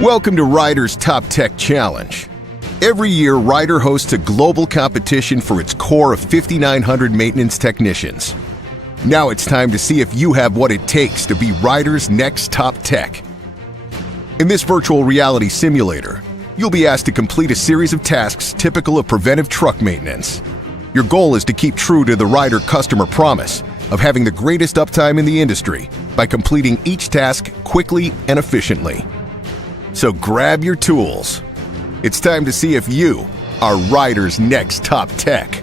Welcome to Ryder's Top Tech Challenge. Every year, Ryder hosts a global competition for its core of 5,900 maintenance technicians. Now it's time to see if you have what it takes to be Ryder's next top tech. In this virtual reality simulator, you'll be asked to complete a series of tasks typical of preventive truck maintenance. Your goal is to keep true to the Ryder customer promise of having the greatest uptime in the industry by completing each task quickly and efficiently. So grab your tools. It's time to see if you are Ryder's next top tech.